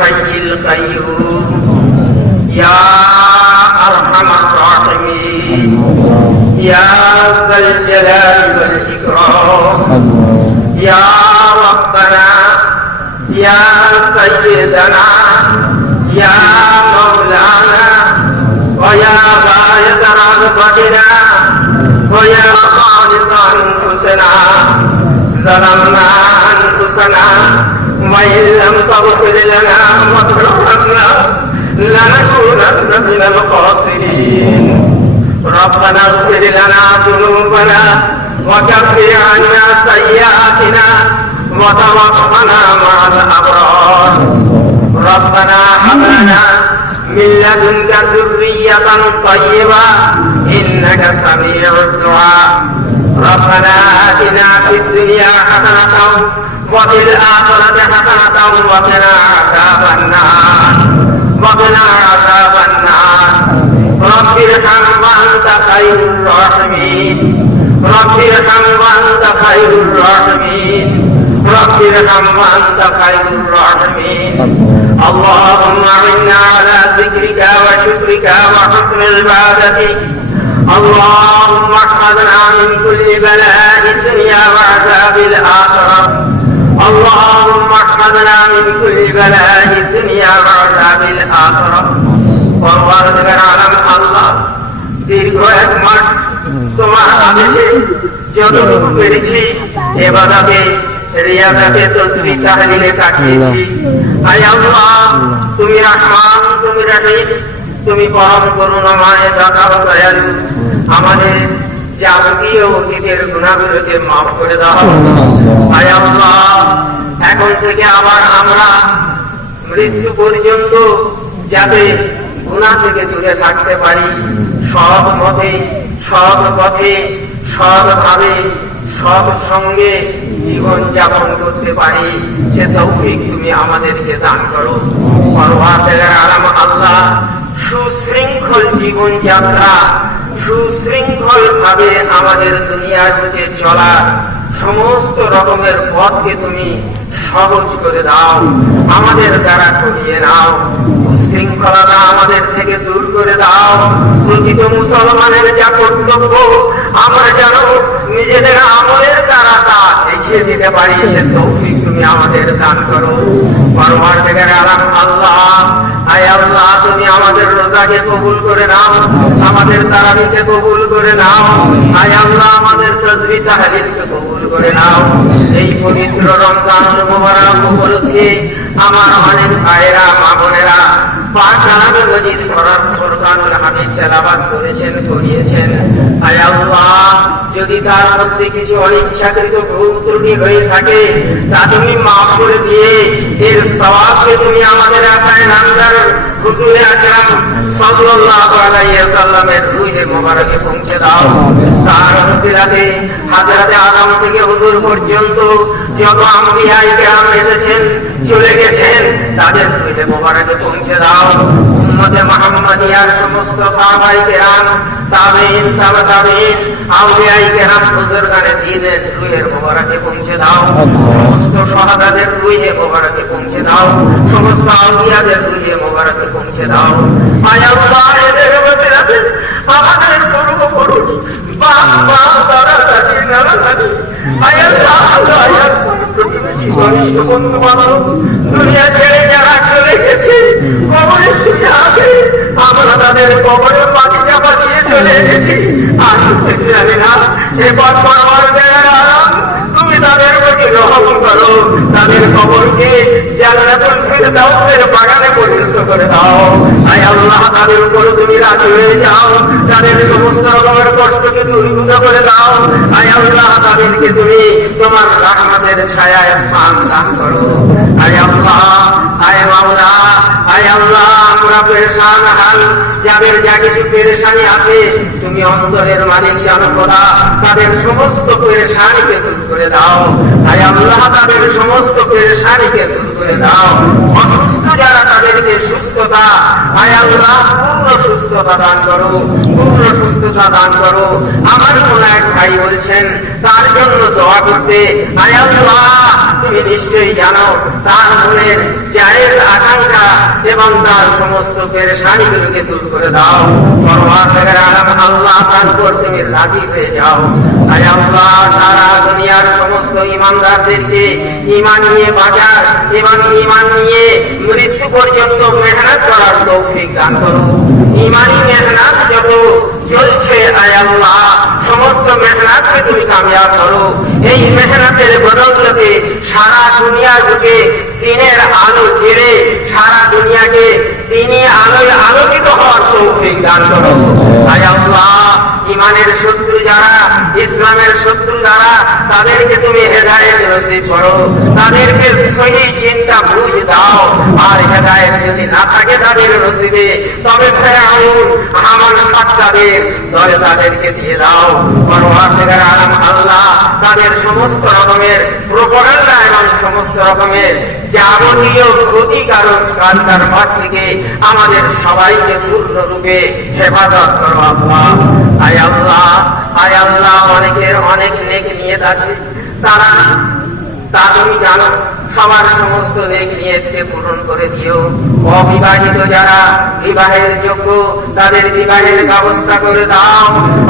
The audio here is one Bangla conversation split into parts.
الحي القيوم يا أرحم الراحمين يا ذا الجلال والإكرام يا ربنا يا سيدنا يا مولانا ويا غاية رغبتنا ويا خالق أنفسنا ظلمنا أنفسنا وإن لم تغفر لنا وترحمنا لنكونن من الخاسرين. ربنا اغفر لنا ذنوبنا وكفر عنا سيئاتنا وتوفنا مع الأبرار. ربنا هب لنا من لدنك ذرية طيبة إنك سميع الدعاء. ربنا آتنا في الدنيا حسنة وفي الآخرة حسنة وقنا عذاب النار. وقنا عذاب النار. رب ارحم وأنت خير الراحمين. رب ارحم وأنت خير الراحمين. رب ارحم وأنت خير الراحمين. اللهم أعنا على ذكرك وشكرك وحسن عبادتك. اللهم احفظنا من كل بلاء الدنيا وعذاب الآخرة. اللهم احفظنا من كل بلاء الدنيا وعذاب الآخرة পরওয়ারদিগার আলম আল্লাহ দীর্ঘ এক মাস তোমার আদেশে যতটুকু পেরেছি এবাদাতে রিয়াদাতে তসবি তাহলিলে কাটিয়েছি আয় আল্লাহ তুমি রহমান তুমি রহিম তুমি পরম করুণাময় দাতা ও দয়ালু আমাদের অতীতের গুণাগুলোকে মাফ করে দাও। আয় এখন থেকে আবার আমরা মৃত্যু পর্যন্ত যাতে গুণা থেকে দূরে থাকতে পারি, সৎ মতে সৎ পথে সৎ ভাবে সৎ সঙ্গে জীবন যাপন করতে পারি, সে তৌফিক তুমি আমাদেরকে দান করো। আরাম আল্লাহ, সুশৃঙ্খল জীবন যাত্রা সুশৃঙ্খল ভাবে আমাদের দুনিয়ার বুঝে চলা সমস্ত রকমের পথকে তুমি সহজ করে দাও, আমাদের দ্বারা করিয়ে নাও, উশৃঙ্খলতা আমাদের থেকে দূর করে দাও। প্রকৃত মুসলমানের যা কর্তব্য, আমরা যেন নিজেদের আমলের দ্বারা তা দেখিয়ে দিতে পারি, সে তৌফিক তুমি আমাদের দান করো। পরমার থেকে আলাম আল্লাহ। আমাদের তারাবিকে কবুল করে নাও। আয় আল্লাহ, আমাদের তসবি কবুল করে নাও। এই পবিত্র রমজান উপলক্ষে আমার অনেক ভাইয়েরা, মা যদি তার মধ্যে কিছু অনিচ্ছাকৃত ভুল ত্রুটি হয়ে থাকে, তা তুমি মাফ করে দিয়ে এর তুমি আমাদের পৌঁছে দাও। তার ওসিলাতে হাজরাতে আদম থেকে হুজুর পর্যন্ত যত আম্বিয়াই কেরাম এসেছেন, চলে গেছেন, তাদের রুহে মোবারকে পৌঁছে দাও। উম্মতে মুহাম্মাদিয়ার সমস্ত সাহাবাই কেরাম তাবেইন তাবা তাবেইন আউলিয়াই কেরাম বুজুর্গানে দিনের রুহের মোবারকে পৌঁছে দাও। সমস্ত সহাদাদের রুহে মোবারকে পৌঁছে দাও। সমস্ত আউলিয়াদের রুহে মোবারকে পৌঁছে দাও। আয় আল্লাহ এদের বসিরাতে আমাদের পূর্বপুরুষ বাপ মা দাদা দাদি নানা দাদি আয় আল্লাহ আল্লাহ প্রতিবেশী ঘনিষ্ঠ বন্ধু বান্ধব তুমি না এবার তুমি তাদের দাও তুমি রাজি হয়ে যাও তাদের সমস্ত রকমের কষ্টকে দূরীভূত করে দাও আয় আল্লাহ তাদেরকে তুমি তোমার রাহমাতের ছায়ায় স্থান দান করো আয় আল্লাহ আয় আয় আল্লাহ যাদের যা কিছু পেরেশানি আছে, তুমি অন্তরের মালিক জানো খোদা, তাদের সমস্ত পেরেশানিকে দূর করে দাও। আয় আল্লাহ তাদের সমস্ত পেরেশানিকে দূর করে দাও। অসুস্থ যারা তাদেরকে সুস্থতা আয় আল্লাহ পূর্ণ সুস্থতা দান করো, পূর্ণ সুস্থতা দান করো। আমার কোন এক ভাই বলছেন, তার জন্য দোয়া করতে। আয় আল্লাহ, তুমি নিশ্চয়ই জানো, তার মনের জায়েজ আকাঙ্ক্ষা এবং তার সমস্ত পেরেশানিগুলোকে দূর করে দাও। পরমাত্মের আরাম আল্লাহ তার উপর তুমি রাজি হয়ে যাও। আয় আল্লাহ সারা দুনিয়ার সমস্ত ইমানদারদেরকে ইমান নিয়ে বাজার এবং ইমান নিয়ে মৃত্যু পর্যন্ত মেহনত করার তৌফিক দান করো ইমানি মেহনত যত চলছে, আয় আল্লাহ সমস্ত তুমি কামিয়াব করো। এই মেহনতের বদৌলতে সারা দুনিয়া যুগে দিনের আলো জেরে সারা দুনিয়াকে তিনি আলোয় আলোকিত হওয়ার তৌফিক দান করো আয় আল্লাহ ইমানের শত্রু যারা ইসলামের শত্রু যারা তাদেরকে তুমি হেদায়েত নসিব করো। তাদেরকে সহি চিন্তা বুঝ দাও। আর হেদায়েত যদি না থাকে তাদের নসিবে তবে ফেরাউন আমার সাতটাদের দলে তাদেরকে দিয়ে দাও। পরমাত্মের আরাম আল্লাহ তাদের সমস্ত রকমের প্রোপাগান্ডা এবং সমস্ত রকমের যাবতীয় ক্ষতিকারক কাজটার পর থেকে আমাদের সবাইকে পূর্ণরূপে হেফাজত করো আল্লাহ। আয় আল্লাহ অনেকের অনেক নেক নিয়ে আছে। তারা তা তুমি জানো। সবার সমস্ত লেখ নিয়তকে পূরণ করে দিও। অবিবাহিত যারা বিবাহের যোগ্য, তাদের বিবাহের ব্যবস্থা করে দাও।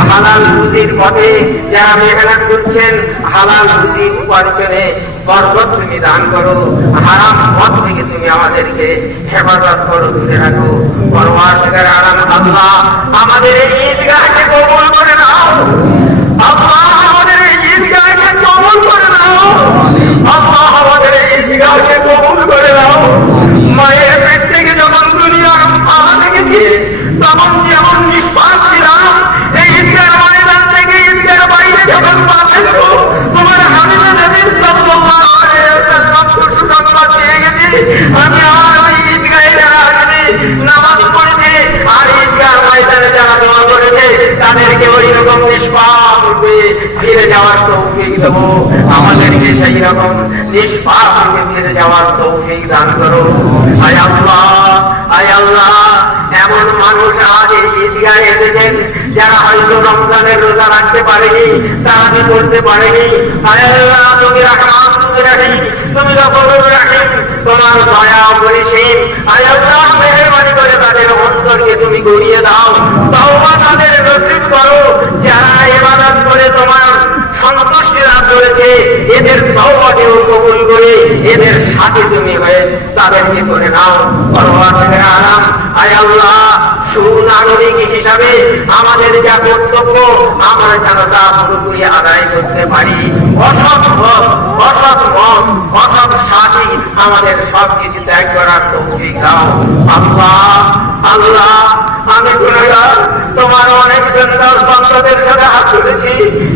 হালাল রুজির পথে যারা মেহনত করছেন, হালাল রুজি উপার্জনে বরকত তুমি দান করো। হারাম পথ থেকে তুমি আমাদেরকে হেফাজত করো, দূরে রাখো। পরমার থেকে আরাম আল্লাহ আমাদের এই ঈদগাহকে কবুল করে আল্লাহ আমাদের এই ঈদগাহকে কবুল করে নাও। আল্লাহ নামাজ পড়েছে আর ঈদগাহ ময়দানে যারা দোয়া করেছে, তাদেরকে ওই রকম নিষ্পাপ রূপে ফিরে যাওয়ার তৌফিক দেব। আমাদেরকে সেই রকম নিষ্পাপ রূপে ফিরে যাওয়ার তৌফিক দান করো। আয় আল্লাহ আয় আল্লাহ, এমন মানুষ আজ এই এসেছেন যারা হয়তো রমজানের রোজা রাখতে পারেনি, তারা কি করতে পারেনি? তুমি রাখি তুমি রাখি। তোমার দয়া পরিসীম মেহেরবানি করে তাদের অন্তরকে তুমি গড়িয়ে দাও। তাদের করো। যারা করে তোমার সন্তুষ্টি লাভ করেছে, এদের তওবাকেও কবুল করে, এদের সাথে তুমি হয়ে তাদেরকে করে নাও। আল্লাহ সুনাগরিক হিসাবে আমাদের যা কর্তব্য, আমরা যেন তা পুরোপুরি আদায় করতে পারি। অসৎ মত অসৎ সাথী আমাদের সব ত্যাগ করার তৌফিক দাও আল্লাহ আল্লাহ, আমি গুণাগার। তোমার অনেক বন্ধদের সাথে হাত তুলেছি।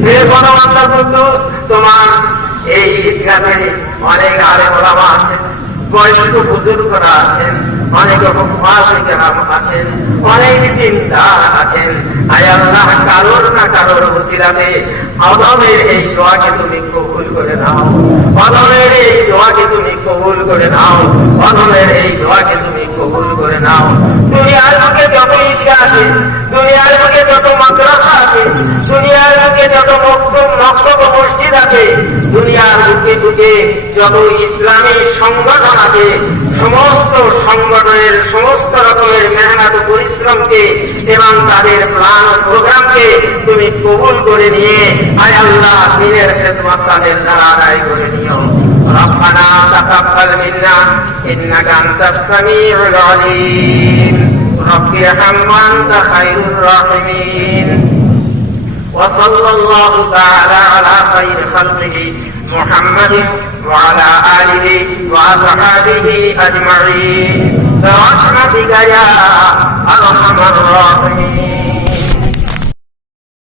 হে গণমান্না কুদ্দুস তোমার এই ঈদগাহে অনেক আরে ওলামা আছেন বয়স্ক বুজুর্গরা আছেন। অনেক রকম কেরাম আছেন অনেক চিন্তার আছেন। আয় কারোর না কারোর ওসিলাতে আদমের এই দোয়াকে তুমি কবুল করে নাও। আদমের এই দোয়াকে তুমি কবুল করে নাও। আদমের এই দোয়াকে তুমি কবুল করে নাও। দুনিয়ার বুকে যত ঈদগাহ আছে, দুনিয়ার বুকে যত মাদ্রাসা আছে, দুনিয়ার বুকে যত মক্তব মক্তব মসজিদ আছে দুনিয়ার বুকে বুকে যত ইসলামী সংগঠন আছে সমস্ত সংগঠনের সমস্ত রকমের মেহনত ও পরিশ্রমকে এবং তাদের প্ল্যান ও প্রোগ্রামকে তুমি কবুল করে নিয়ে আয় আল্লাহ দিনের খেদমত তাদের দ্বারা আদায় করে নিও ربنا تقبل منا انك انت السميع العليم رب ارحم وانت خير الراحمين وصلى الله تعالى على خير خلقه محمد وعلى آله وأصحابه أجمعين. برحمتك يا أرحم الراحمين.